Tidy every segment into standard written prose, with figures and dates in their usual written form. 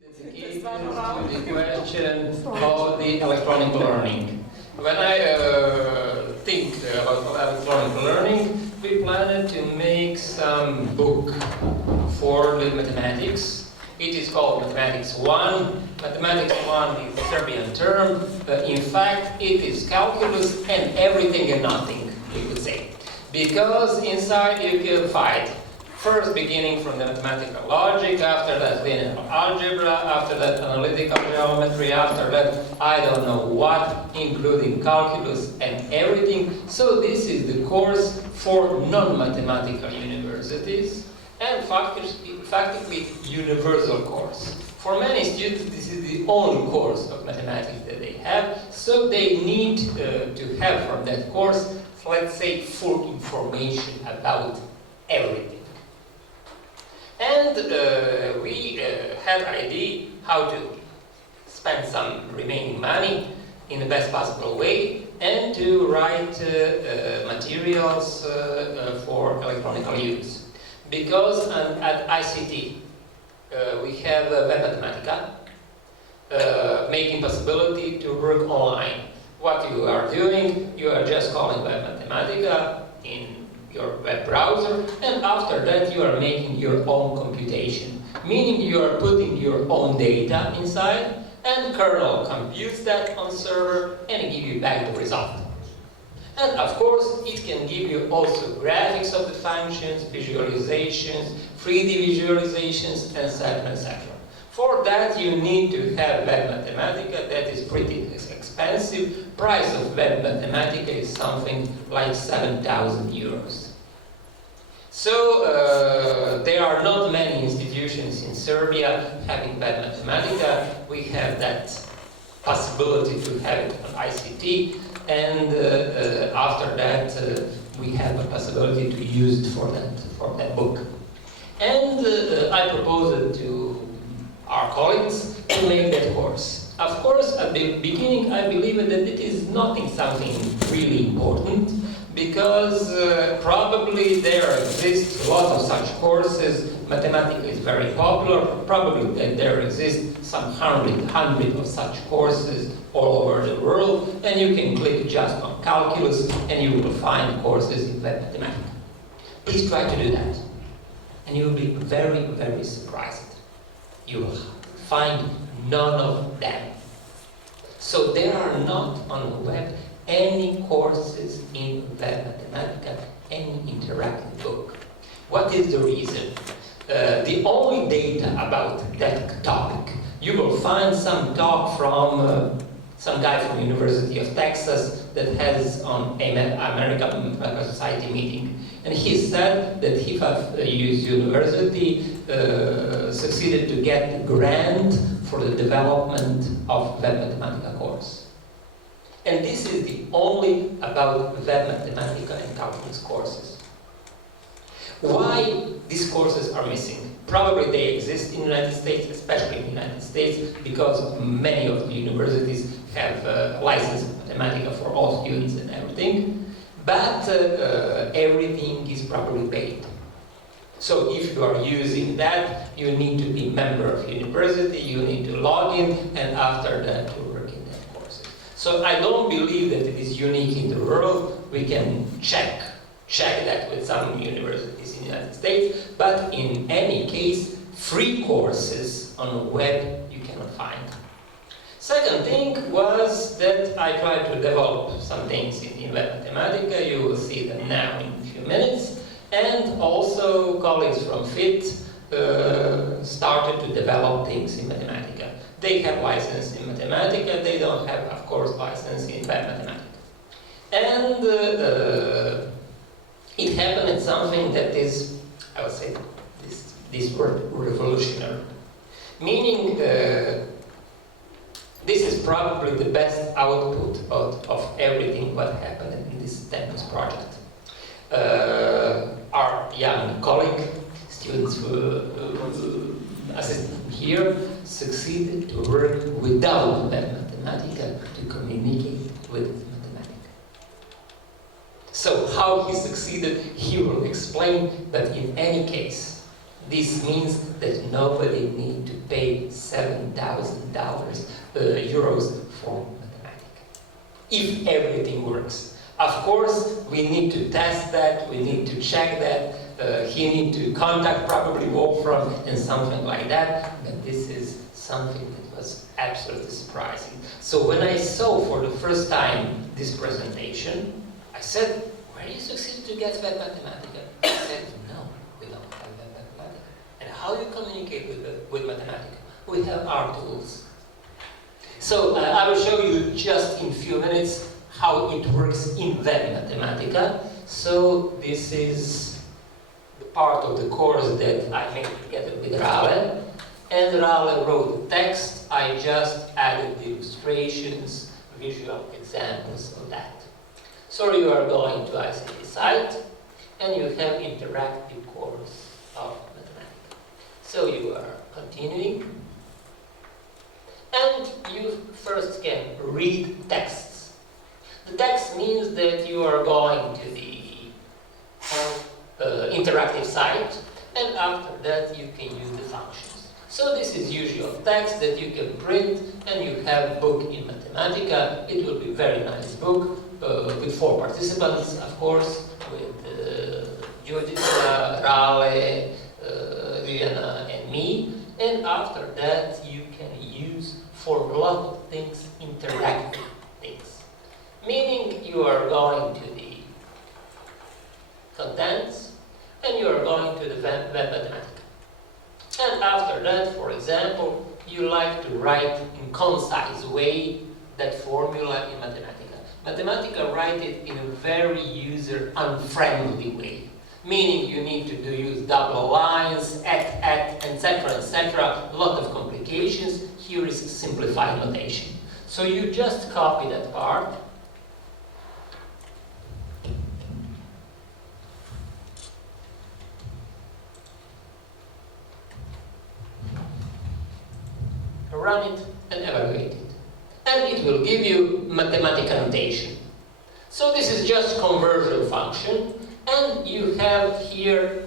To the question of the electronic learning. When I think about electronic learning, we planned to make some book for the mathematics. It is called Mathematics 1. Mathematics 1 is a Serbian term, but in fact it is calculus and everything and nothing, we could say. Because inside you can find first beginning from the mathematical logic, after that linear algebra, after that analytical geometry, after that I don't know what, including calculus and everything. So this is the course for non-mathematical universities and practically universal course. For many students this is the only course of mathematics that they have, so they need to have from that course, let's say, full information about everything. And we had an idea how to spend some remaining money in the best possible way and to write materials for electronic use. Because at ICT we have Web Mathematica, making possibility to work online. What you are doing, you are just calling Web Mathematica in your web browser, and after that you are making your own computation, meaning you are putting your own data inside, and kernel computes that on server and give you back the result. And of course it can give you also graphics of the functions, visualizations, 3D visualizations, etc., etc. For that you need to have Web Mathematica. That is pretty expensive. Price of Web Mathematica is something like 7,000 euros. So there are not many institutions in Serbia having Web Mathematica. We have that possibility to have it on ICT, and after that we have a possibility to use it for that book. And I proposed to our colleagues to make that course. Of course, at the beginning I believed that it is something really important, because probably there exists a lot of such courses. Mathematics is very popular. Probably that there exist some hundred of such courses all over the world, and you can click just on calculus and you will find courses in Web Mathematica. Please try to do that, and you will be very, very surprised. You will find none of them. So there are not on the web any courses in Web Mathematica, any interactive book. What is the reason? The only data about that topic, you will find some talk from some guy from University of Texas that has on American Mathematical Society meeting. And he said that his university succeeded to get a grant for the development of Web Mathematica course. And this is the only about Web Mathematica and calculus courses. Why these courses are missing? Probably they exist in the United States, especially in the United States, because many of the universities have licensed Mathematica for all students and everything. But everything is probably paid. So if you are using that, you need to be a member of university, you need to log in, and after that to work in that courses. So I don't believe that it is unique in the world. We can check that with some universities in the United States, but in any case, free courses on the web you cannot find. Second thing was that I tried to develop some things in Web Mathematica. You will see them now in a few minutes. And also colleagues from FIT started to develop things in Mathematica. They have license in Mathematica. They don't have, of course, license in Web Mathematica. And it happened at something that is, I would say, this word revolutionary. Meaning, this is probably the best output of everything what happened in this Tempus project. Our young colleague, students who assisted here, succeeded to work without Web Mathematica to communicate with Mathematica. So how he succeeded, he will explain, but in any case, This means that nobody needs to pay $7,000 euros for mathematics, if everything works. Of course, we need to test that, we need to check that, he needs to contact probably Wolfram and something like that, but this is something that was absolutely surprising. So when I saw for the first time this presentation, I said, where do you succeed to get Web Mathematica? I said, no, we don't have Web Mathematica. And how do you communicate with Mathematica? We have our tools. So I will show you just in a few minutes how it works in Web Mathematica. So this is the part of the course that I made together with Rale. And Rale wrote the text. I just added the illustrations, visual examples of that. So you are going to ICT site and you have interactive course of mathematics. So you are continuing and you first can read texts. The text means that you are going to the interactive site and after that you can use the functions. So this is usual text that you can print and you have a book in Mathematica. It will be a very nice book with 4 participants, of course, with Judith, Rale, Liana and me. And after that you can use for a lot of things interactive things. Meaning you are going to the contents and you are going to the Web Mathematica. And after that, for example, you like to write in concise way that formula in Mathematica. Mathematica write it in a very user-unfriendly way. Meaning you need to use double lines, etc., etc. A lot of complications. Here is simplified notation. So you just copy that part. Run it and evaluate it. And it will give you Mathematica notation. So this is just conversion function. And you have here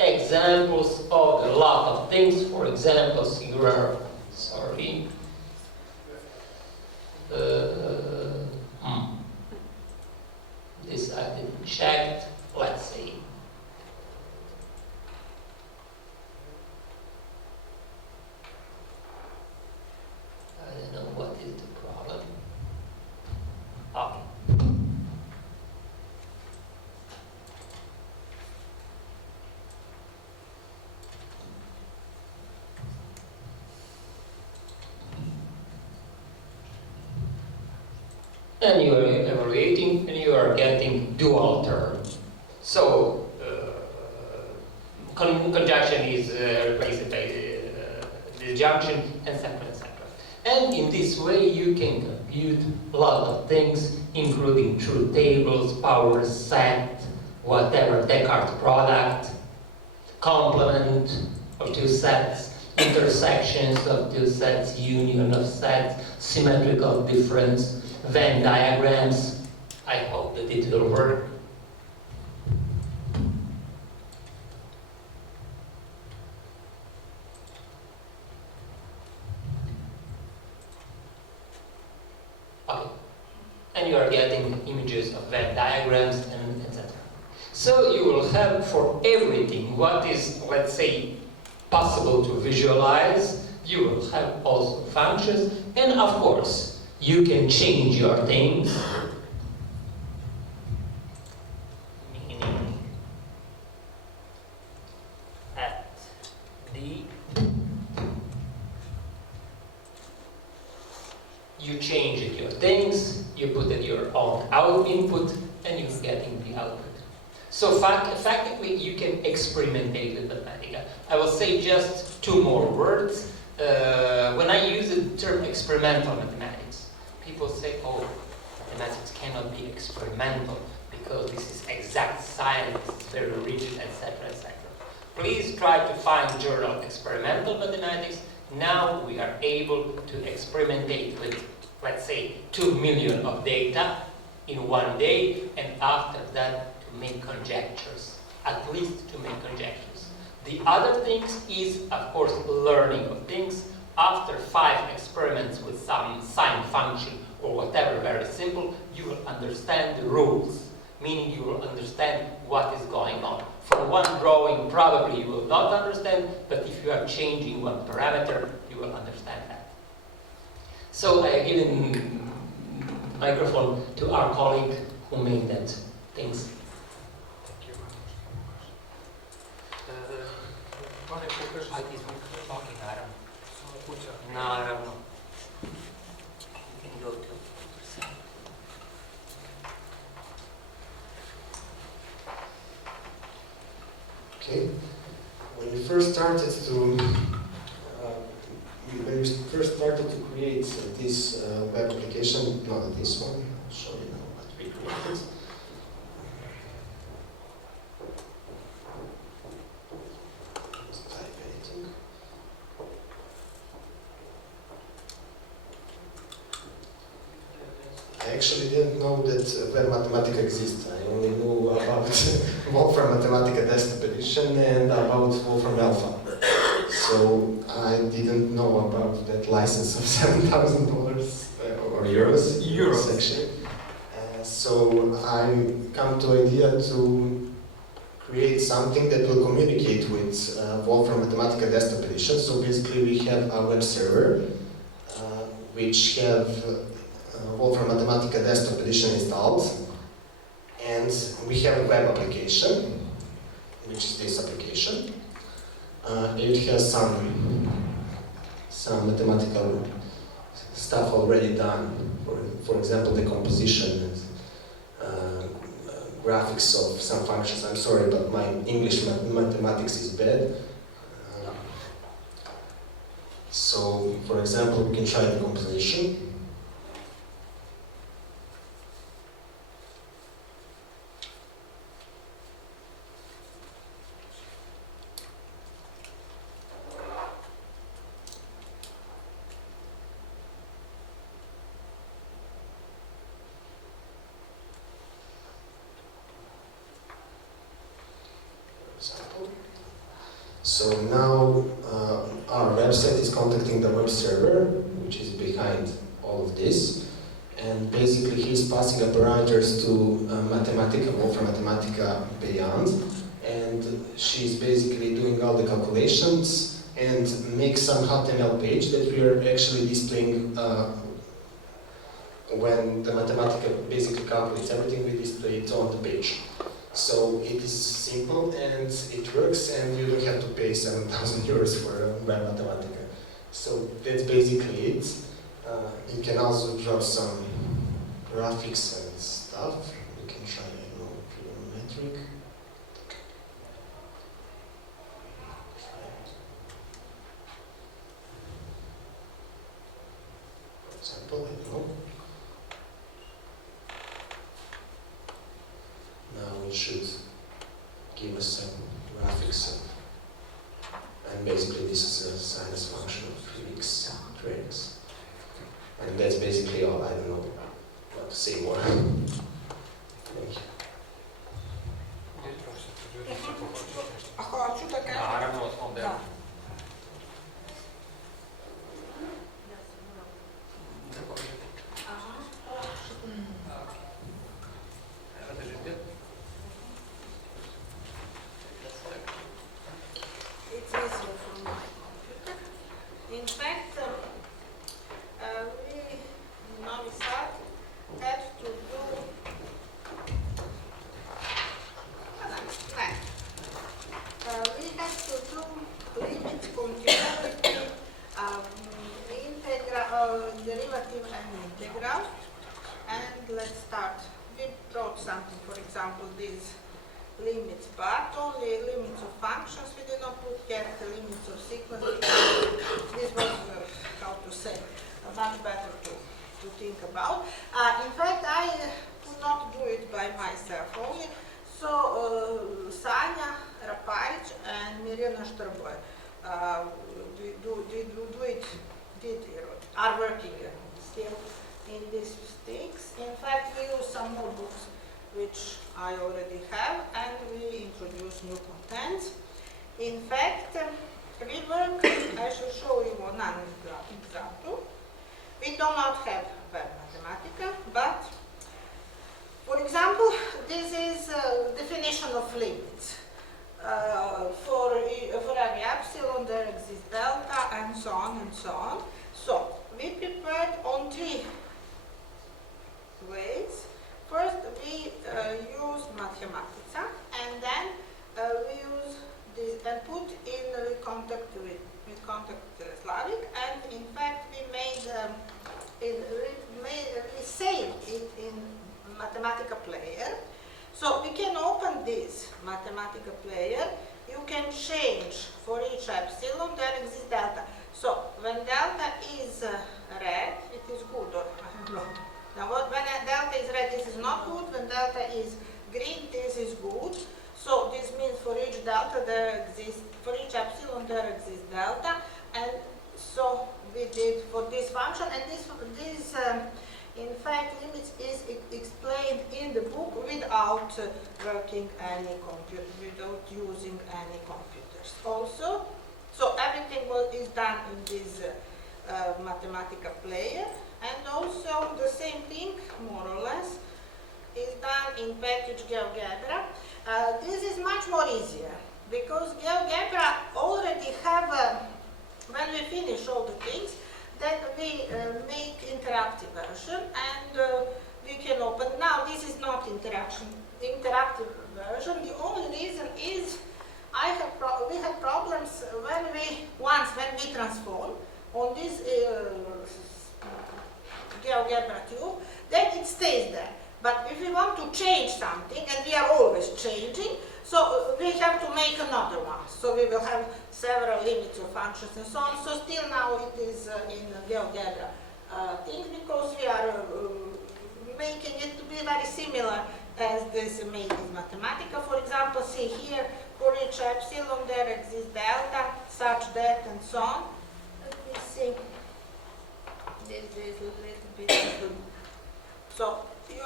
examples of a lot of things. For example, you are, sorry. This I didn't check. Let's see. I don't know what is the problem. Okay. And you are evaluating and you are getting dual term. So conjunction is replaced by disjunction, etc., etc. And in this way you can compute a lot of things, including truth tables, power set, whatever, Descartes product, complement of 2 sets, intersections of 2 sets, union of sets, symmetrical difference, Venn diagrams. I hope that it will work. Okay. And you are getting images of Venn diagrams and etc. So you will have for everything what is, let's say, possible to visualize. You will have also functions, and of course, you can change your things. Meaning at D, you change your things, you put in your own input, and you're getting the output. So effectively, you can experimentate with Mathematica. I will say just 2 more words. When I use the term experimental mathematics, people say, oh, mathematics cannot be experimental because this is exact science, it's very rigid, etc., etc. Please try to find journal experimental mathematics. Now we are able to experimentate with, let's say, 2 million of data in 1 day, and after that to make conjectures, at least to make conjectures. The other things is, of course, learning of things. After 5 experiments with some sine function or whatever, very simple, you will understand the rules, meaning you will understand what is going on. For one drawing, probably you will not understand, but if you are changing one parameter, you will understand that. So I give the microphone to our colleague who made that things. Thank you very much. I is talking, I don't know. No, I don't know. You can go to. Okay. When we first started to create this web application, not this one. I'll show you now what we created. Just type anything. I actually didn't know that web Mathematica exists. I only knew about Wolfram Mathematica Desktop Edition and about Wolfram Alpha. So I didn't know about that license of $7,000 or euros. Euros. Actually. So I come to the idea to create something that will communicate with Wolfram Mathematica Desktop Edition. So basically we have a web server which have Wolfram Mathematica Desktop Edition installed, and we have a web application, which is this application. It has some mathematical stuff already done. For example, the composition and graphics of some functions. I'm sorry, but my English mathematics is bad. So, for example, we can try the composition. So now our website is contacting the web server, which is behind all of this, and basically he's passing up parameters to Mathematica, Wolfram Mathematica Beyond, and she's basically doing all the calculations and makes some HTML page that we are actually displaying when the Mathematica basically calculates everything, we display it on the page. So it is simple and it works, and you don't have to pay 7,000 euros for web Mathematica. So that's basically it. You can also draw some graphics and stuff. You can try, I know, trigonometric. For example, I don't know. Now it should give us some graphics, and basically this is a sinus function of Unix trains. And that's basically all. I don't know what to say more. Thank you. Hoću da kažem. Naravno, onda. It's easier for my computer. In fact, we in Novi Sad had to do we had to do limit continuity, derivative and integral. And let's start. We wrote something, for example, these limits, but only limits of functions. We did not put yet the limits of sequences. This was, how to say, much better to think about. In fact, I could not do it by myself only. So Sanja Rapaić and Mirjana Štrboje are working still in these things. In fact, we use some more books which I already have, and we introduce new contents. in fact, we work, I shall show you one example. We do not have web mathematica, but for example, this is definition of limits. For every epsilon there exists delta and so on and so on. So we prepared on 3 ways. First we use Mathematica, and then we use this and put in contact with Slavic, and in fact we made we saved it in Mathematica player. So we can open this Mathematica player. You can change for each epsilon there exists delta. So when delta is red, it is good, or I don't know. Now when delta is red, this is not good. When delta is green, this is good. So this means for each delta there exists, for each epsilon there exists delta, and so we did for this function, and this in fact limits is explained in the book without working any computer, without using any computers. Also, so everything is done in this Mathematica player, and also the same thing, more or less, is done in package GeoGebra. This is much more easier because GeoGebra already have, when we finish all the things, then we make interactive version, and we can open. Now this is not interactive version. The only reason is we have problems when we transform on this GeoGebra cube, then it stays there. But if we want to change something, and we are always changing, so we have to make another one. So we will have several limits of functions and so on. So still now it is in GeoGebra things, because we are making it to be very similar as this made in Mathematica. For example, see here, for each epsilon there exists delta, such that, and so on. Let me see. This is a little bit. So you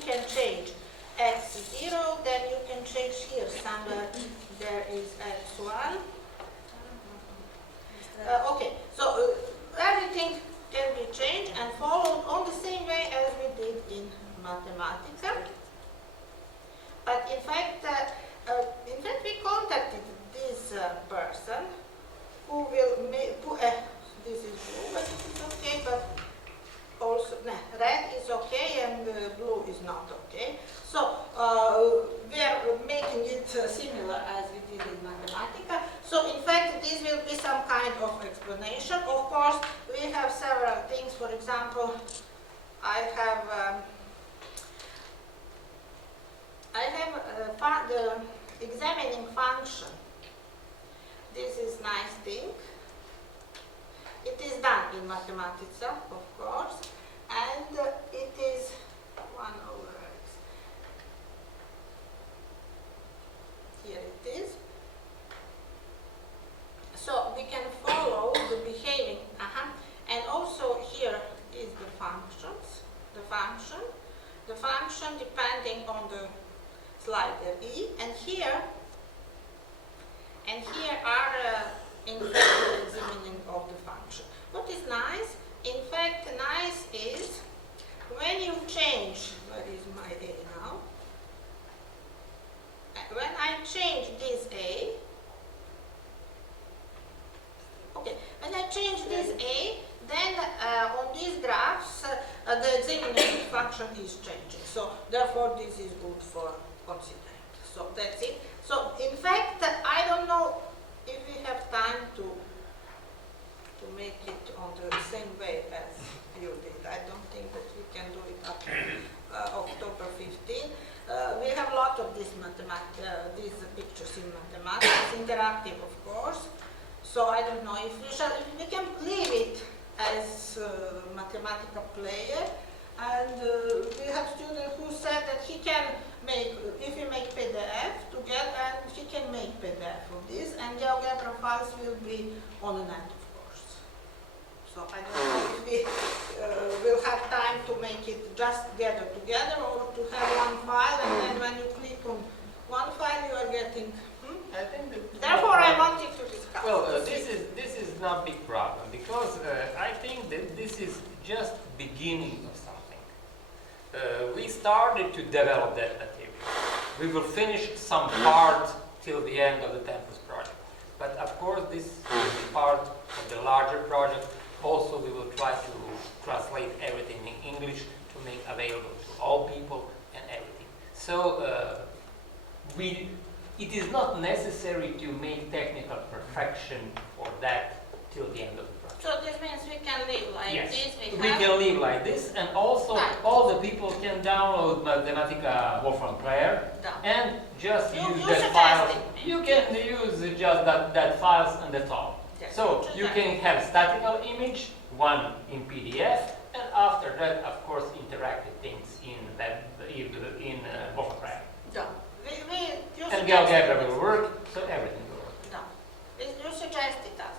can change x0, then you can change here somewhere there is x1. Okay, so everything can be changed and followed on the same way as we did in Mathematica. But in fact we contacted this person who will make, this is blue, but this is okay, but also red is okay and blue is not okay. So we are making it similar as we did in Mathematica. So in fact this will be some kind of explanation. Of course we have several things. For example, I have the examining function. This is nice thing. It is done in Mathematica, of course, and it is 1 over x. Here it is. So we can follow the behaving, and also here is the functions, the function depending on the slider e, and here are in fact the examining of the function. What is nice? In fact, nice is when you change, where is my a now? When I change this a, okay, when I change this a, then on these graphs the examining function is changing. So therefore this is good for considering. So that's it. So in fact, I don't know if we have time to make it on the same way as you did. I don't think that we can do it up October 15. We have a lot of these pictures in mathematics, interactive of course. So I don't know if we can leave it as Mathematica player, and we have students who said that he can make, if we make PDF together, and he can make PDF of this, and GeoGebra files will be on the net, of course. So I don't know if we will have time to make it just together, or to have one file, and then when you click on one file, you are getting I think that Therefore, I wanted to discuss. well, this is not big problem because I think that this is just beginning of something. We started to develop that material. We will finish some part till the end of the tempus project. But of course, this is part of the larger project. Also, we will try to translate everything in English to make available to all people and everything. So it is not necessary to make technical perfection for that till the end of the project. So this means we can live like Yes, this. we can live like this, and also Right. all the people can download Mathematica Wolfram Player Done. and just You use that suggest file. it. You can use just that files and that's all. Yes, So just you that. can have statical image, one in PDF, and after that, of course, interactive things in Wolfram Player. Done. You And suggest GeoGebra it. will work, so everything will work. Done. You suggested us